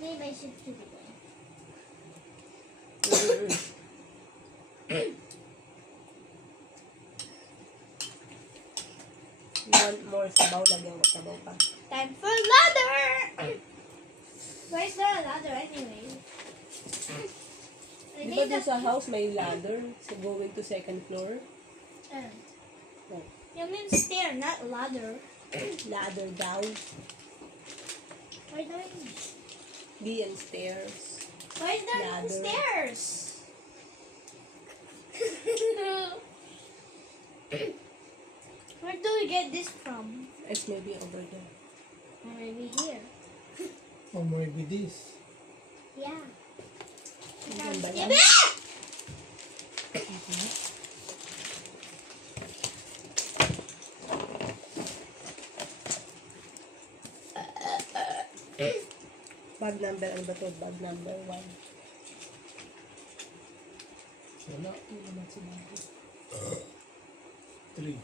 Maybe I should keep it there. You want more sabaw? Lagyan mo sabaw pa. Time for ladder! Where's the ladder anyway? I Di ba think doon sa house may ladder? So going to second floor? No. You mean stair, not ladder. Ladder down. Where's the B and stairs. Where's the Ladder. stairs? Where do we get this from? It's maybe over there. Or maybe here. Or maybe this. Yeah. Ang ba Give yan? it! Bag number, ano ba to? Bag number 1. Wala. Hindi naman sinabi. 3.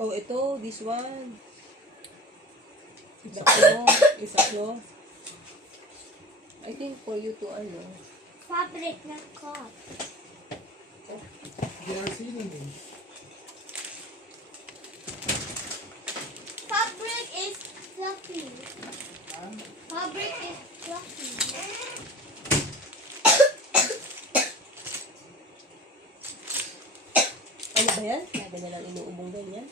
Oh, ito. This one. Isaklo. Isaklo. I think for you to ano. Fabric, not cloth. They are synonym. Fabric is fluffy. Ah, Fabric is fluffy. Ano ba yan? Sabi na lang inuubong ganyan.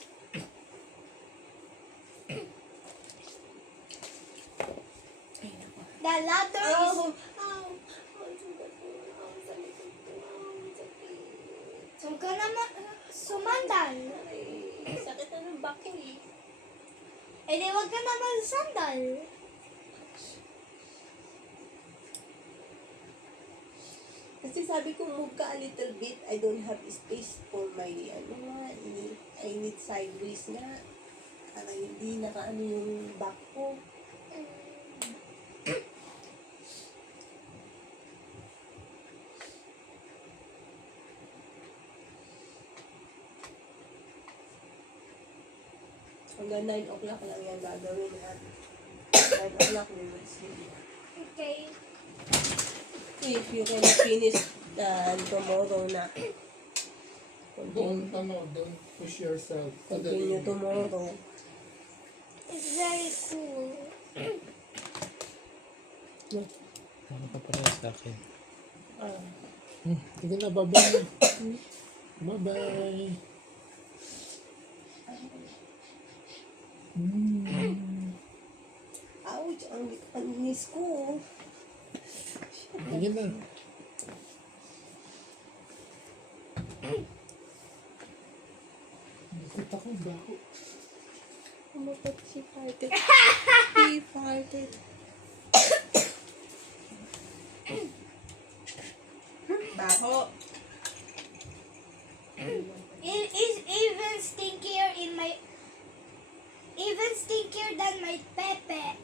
Ay, nako. The ladder is... Oh. So ka naman sumandal. Sakit na ng back eh. Eh di wag ka naman sandal. Kasi sabi ko, move ka a little bit. I don't have space for my, ano nga, I need sideways nga. Para hindi nakaano yung back ko. Hanggang 9 o'clock lang yan gagawin natin. 9 o'clock we will sleep. Okay. If you can finish tomorrow na. don't push yourself. to the Continue limit. tomorrow. It's very cool. Ano ka pala sa akin? Ah. Sige na, bye-bye. Bye-bye. Ouch! Ang miss ko. Sige na. Bakit ako baho? Umapat si farted. He farted. Baho. It is even stinkier in my... Even stinkier than my pepe.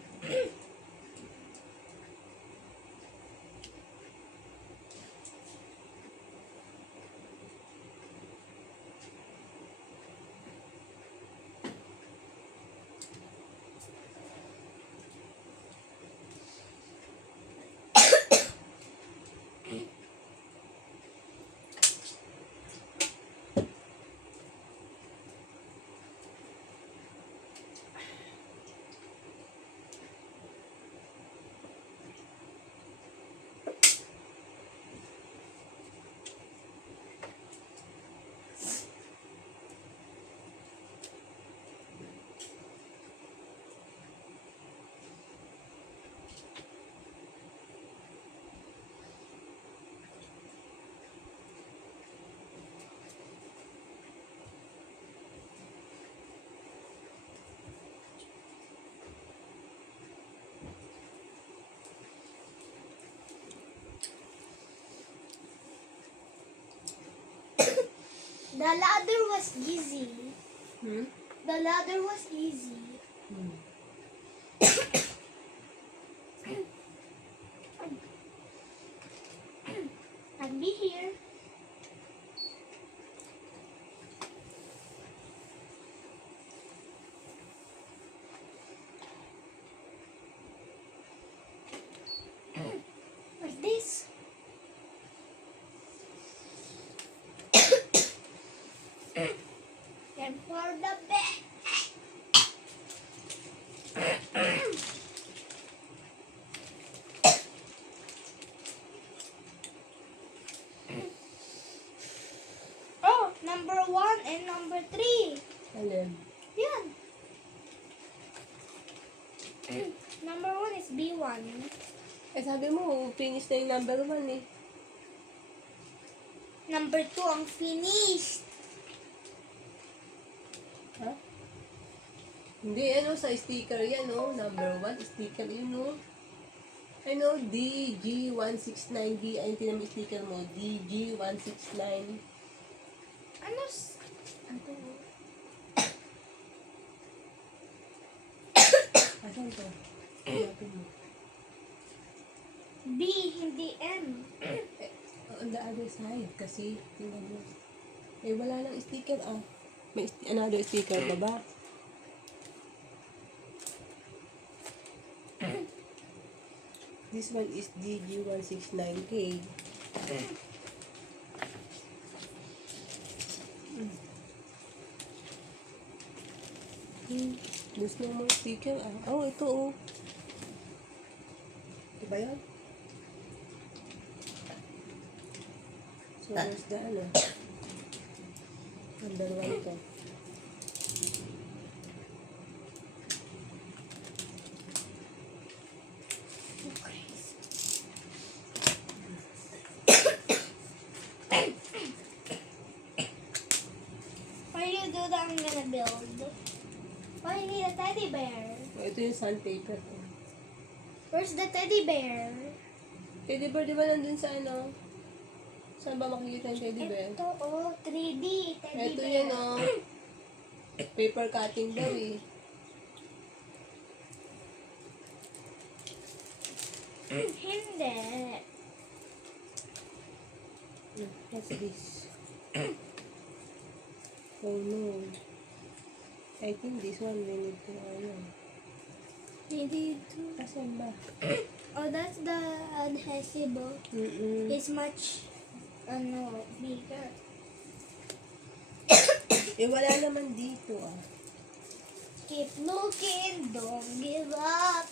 The ladder was easy. Hmm? The ladder was easy. And be here. for the best. Oh, number 1 and number 3. Alin? Yan. Number 1 is B1. Eh, sabi mo, finish na yung number 1 eh. Number 2 ang finished. Ha? Hindi, ano, sa sticker yan, no? Number 1, sticker yun, no? Ano, DG169B. Ayun, tinan mo yung sticker mo. DG169. Ano? Ano? Asan to? Hanapin mo. B, hindi M. On the other side, kasi, tingnan mo. Eh, wala lang sticker, ah. May another sticker ba ba? This one is DG169K. Gusto mo sticker, ah. Oh, ito, oh. Ito ba yun? So, where's the, ano? Number 1 to. Why you do that? I'm gonna build. Why you need a teddy bear? Oh, ito yung sandpaper. Oh. Where's the teddy bear? Teddy bear, di ba nandun sa ano? Saan ba makikita yung teddy bear? Ito, oh, 3D teddy Ito bear. yan, oh. Paper cutting daw, eh. Hindi. What's this? Oh, no. I think this one we need to, ano. Hindi. Asan ba? Oh, that's the adhesive. Oh. It's much, bigger. Eh, wala naman dito, ah. Keep looking, don't give up.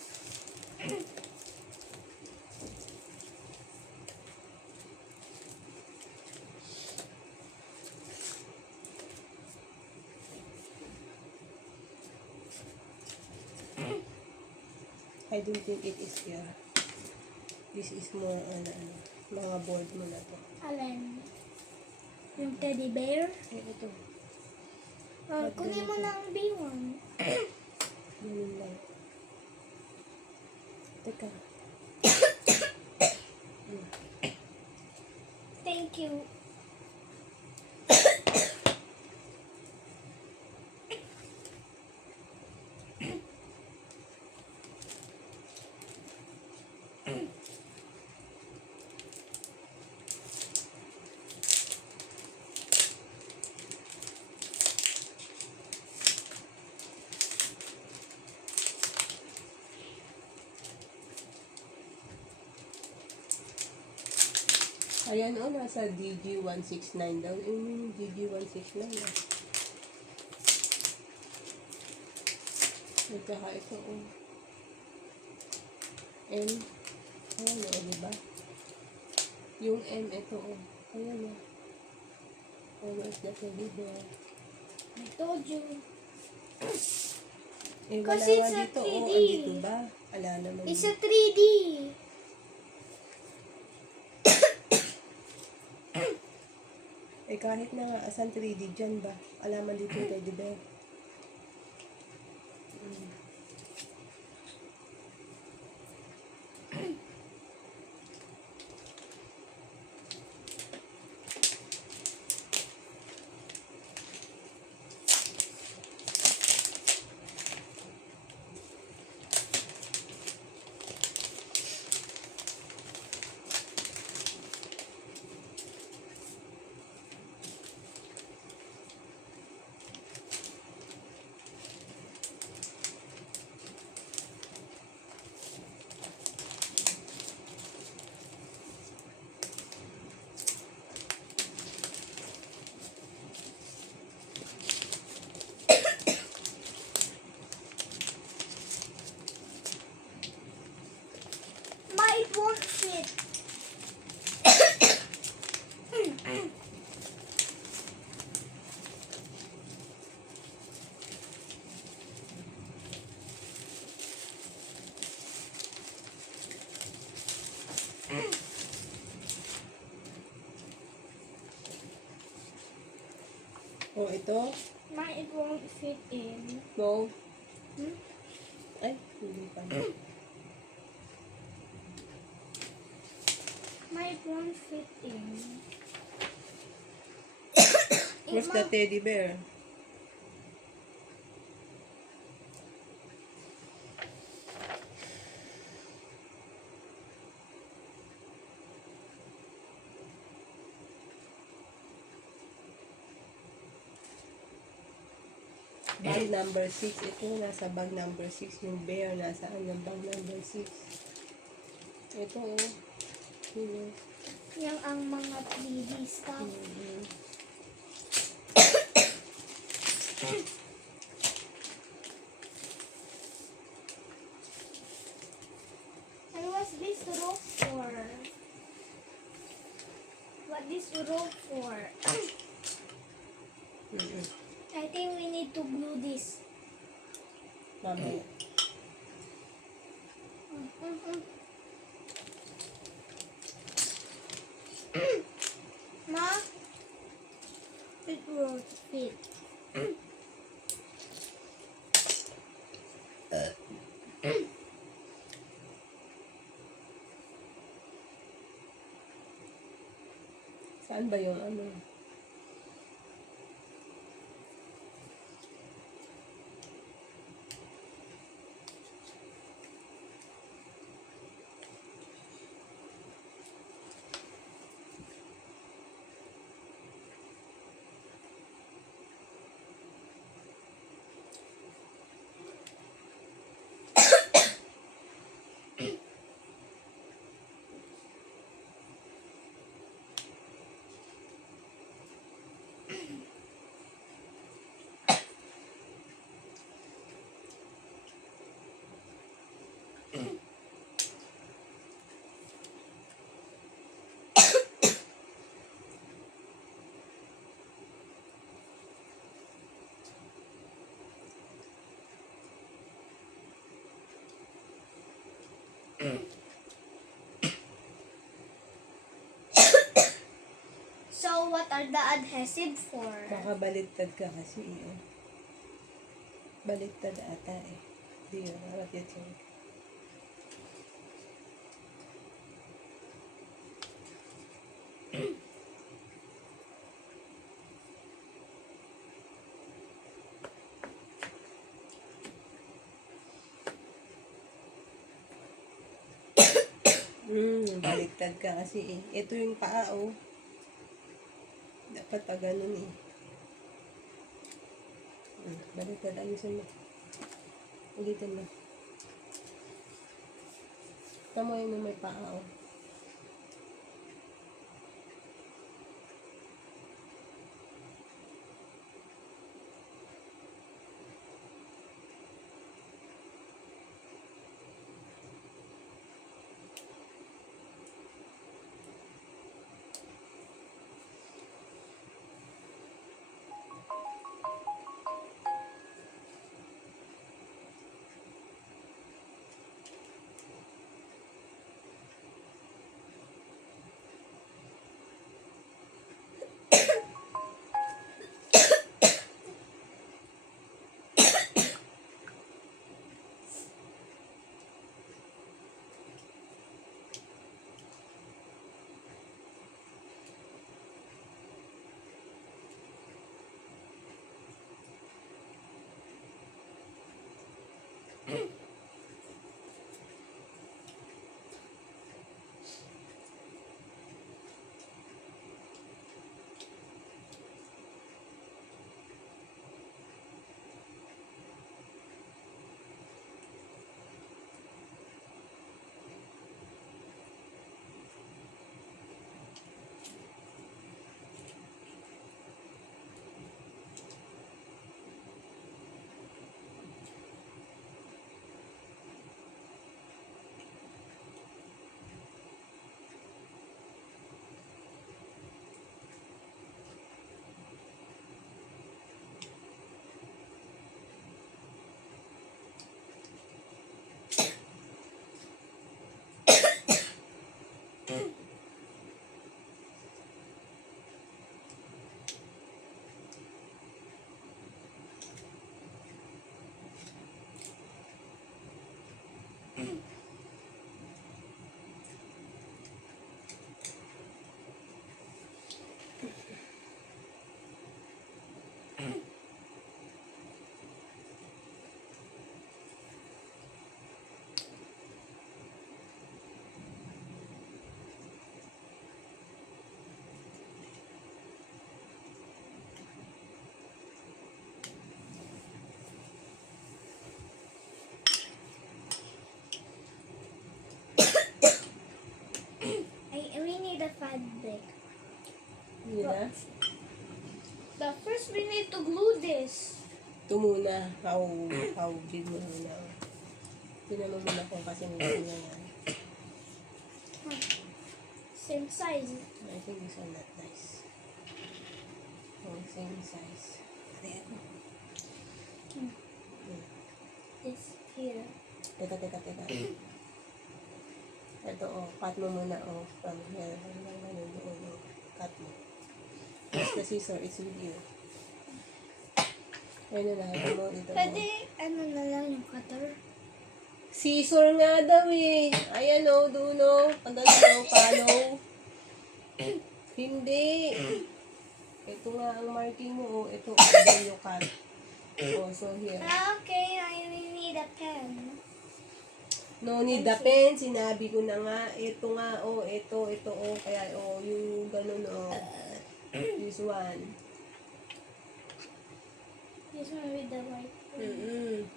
I don't think it is here. This is more, ano, mga board mo na to. Alin? Yung teddy bear? Eh, ito. Oh, kunin mo na ang B1. Ganun lang. Teka. Thank you. Ayan, oh, nasa DG169 daw. Yung DG169, ah. Nagkaka ito, oh. M. Ayan, oh, diba? Yung M, ito, oh. Ayan, oh. Oh, where's the teddy bear? I told you. Eh, wala Kasi nga sa dito, 3D. oh. Andito ba? Wala naman. It's a 3D. Eh, kahit na nga, asan 3D dyan ba? Alaman dito yung teddy bear. it won't fit. Oh, ito. Ma, it won't fit in. No. Hmm? Ay, hindi pa. Ma, it won't fit in. Where's the teddy bear? Bag number 6. Ito, nasa bag number 6. Yung bear, nasaan yung bag number 6? Ito, oh. Yun, Yang ang mga 3D stuff. mm. And what's this rope for? What this rope for? Mm-mm. I think we need to glue this. Mamaya. Ma, it won't fit. Saan ba yung ano? So, what are the adhesive for? Baka baliktad ka kasi eh. Baliktad ata eh. Di yun, harap yun siya. Baliktad ka kasi eh. Ito yung paa oh. Dapat pa ganun eh. Baliktad, ayusin mo. Ulitin mo. Tama yun yung may paa oh. na. But first we need to glue this. Ito muna. How big mo muna. Tingnan mo muna kung kasi gusto niya yan. Same size. I think this one not nice. Oh, same size. Ayan. This here. Teka. Ito, cut mo muna, from here. Hanggang doon, cut mo. Use the scissor, it's with you. Ayun na, ito mo, dito mo. Pwede, ano na lang yung cutter. Scissor nga daw eh. Ayan doon Andun follow. Hindi. Ito nga ang marking mo, ito, then you cut. So here. Okay, I will need a pen. No need the pen, sinabi ko na nga. Ito nga, ito, kaya, yung ganun, this one. This one with the white pen. Mm-mm.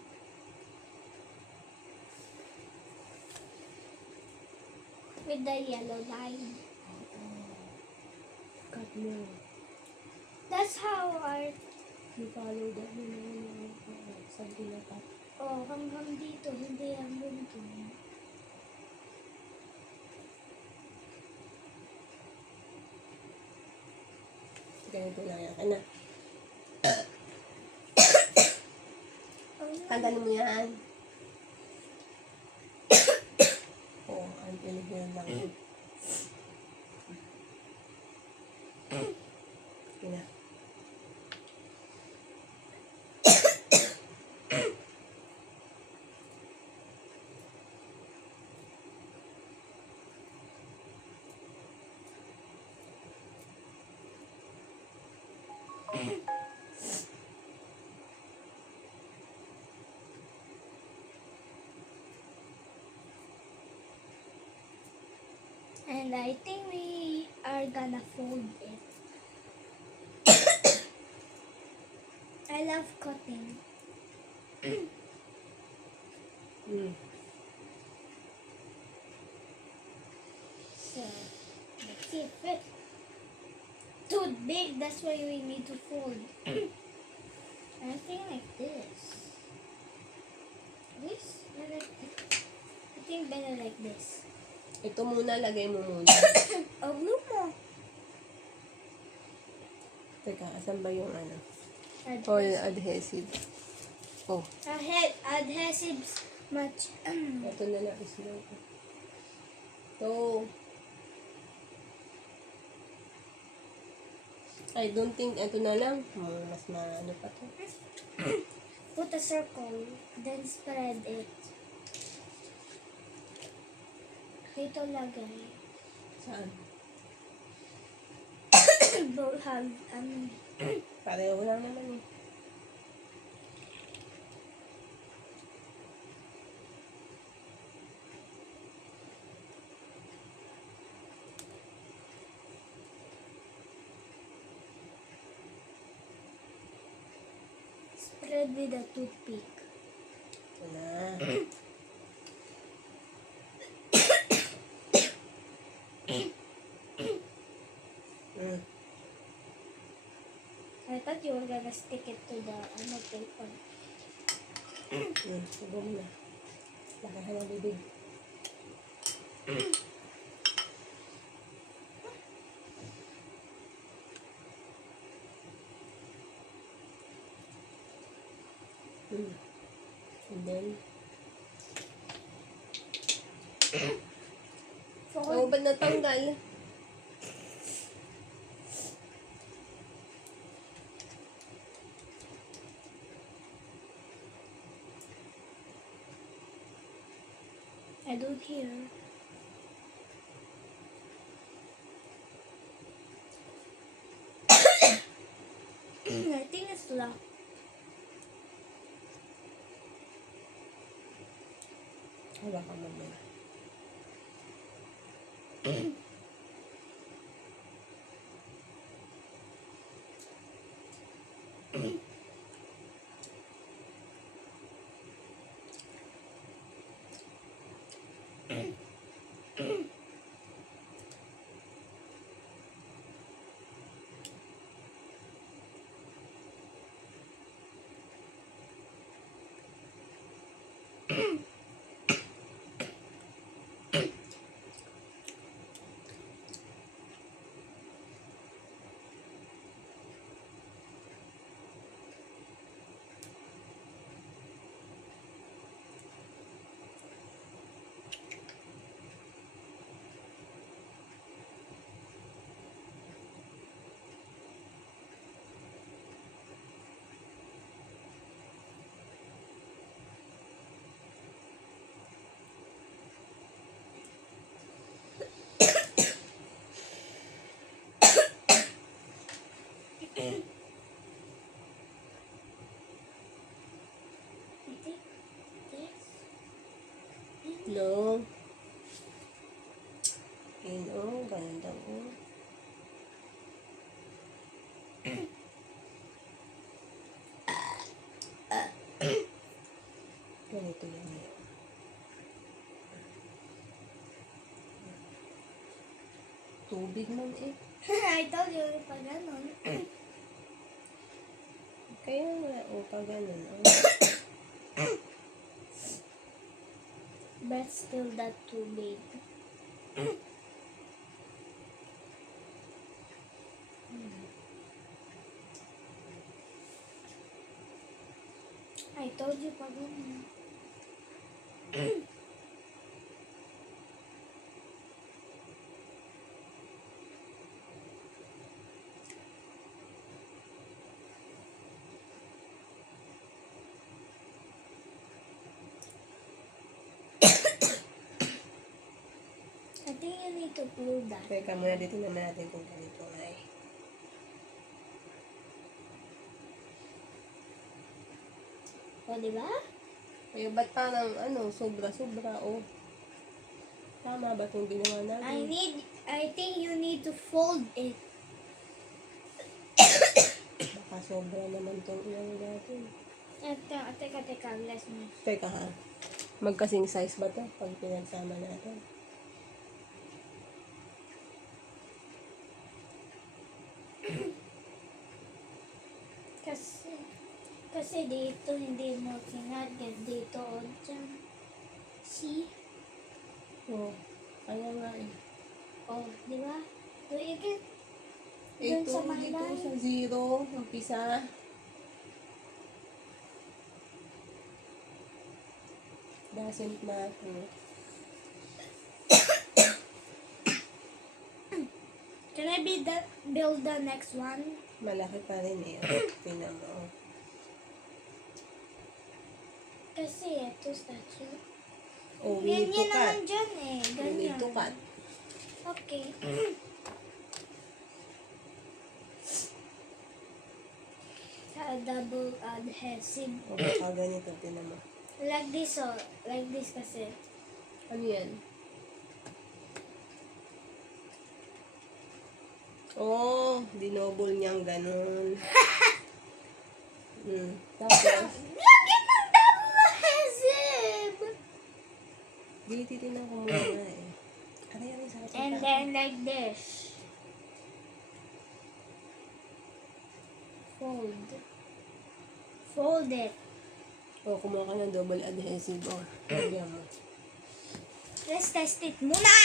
With the yellow line. Cut mo. That's how our, You follow that, something like that. hanggang dito, hindi hanggang dito. Ganito lang yan. Ano? Oh, no. Tanggalin mo yan. Until here lang. Okay na. And I think we are gonna fold it. I love cutting. So, let's see if it too big. That's why we need to fold. I think like this. This? I think better like this. Ito muna, lagay mo muna. Oh, glue mo. Teka, asan ba yung ano? Adhesive. Yung adhesive. Adhesives much. Ito na lang, islo. Ito. I don't think, ito na lang. Mas maano pa to. Put a circle, then spread it. Dito lagay. Saan? Both have, Pareho lang naman eh. spread with a toothpick. Ito na. I thought you were gonna stick it to the paper. Subo mo na. Laka ka ng bibig. And then, Fold. ba't natanggal? I do it here. I think it's locked. Hawakan mo muna. I think this. No. Ayun, oh. Ganun daw, oh. Ganito yan eh. Tubig man eh. I told you pa ganon. Kaya nga, oh, pag ganun. Oh. But still that too big. I told you pa ganon. I think you need to glue that. Teka muna, dito naman natin kung ganito nga eh. O, diba? Kaya ba't parang, ano, sobra-sobra, oh. Tama ba itong ginawa natin? I think you need to fold it. Baka sobra naman itong ilang natin. Teka, let's me. Teka ha. Magkasing size ba ito pag pinagsama natin? Kasi dito hindi mo kinagad dito o dyan. See? Oo. Kaya nga eh. Oh, di ba? Do you get? Ito, Dun sa my dito line. sa 0, umpisa. Doesn't matter. Can I build the next one? Malaki pa rin eh. Tingnan mo. Kasi ito statue. Oh, we need to Ganyan cut. naman dyan eh. We Ganyan. need to cut. Okay. Double adhesive. O baka ganito, tingnan mo. Like this oh. Like this kasi. Ano yan? Oh, dinobol niyang ganun. Tapos, Lagyan ng double adhesive! titinan ko muna nga eh. Aray, sa akin. And then like this. Fold. Fold it. Oh, kumuha ka ng double adhesive. Oh, lagyan mo. Let's test it muna!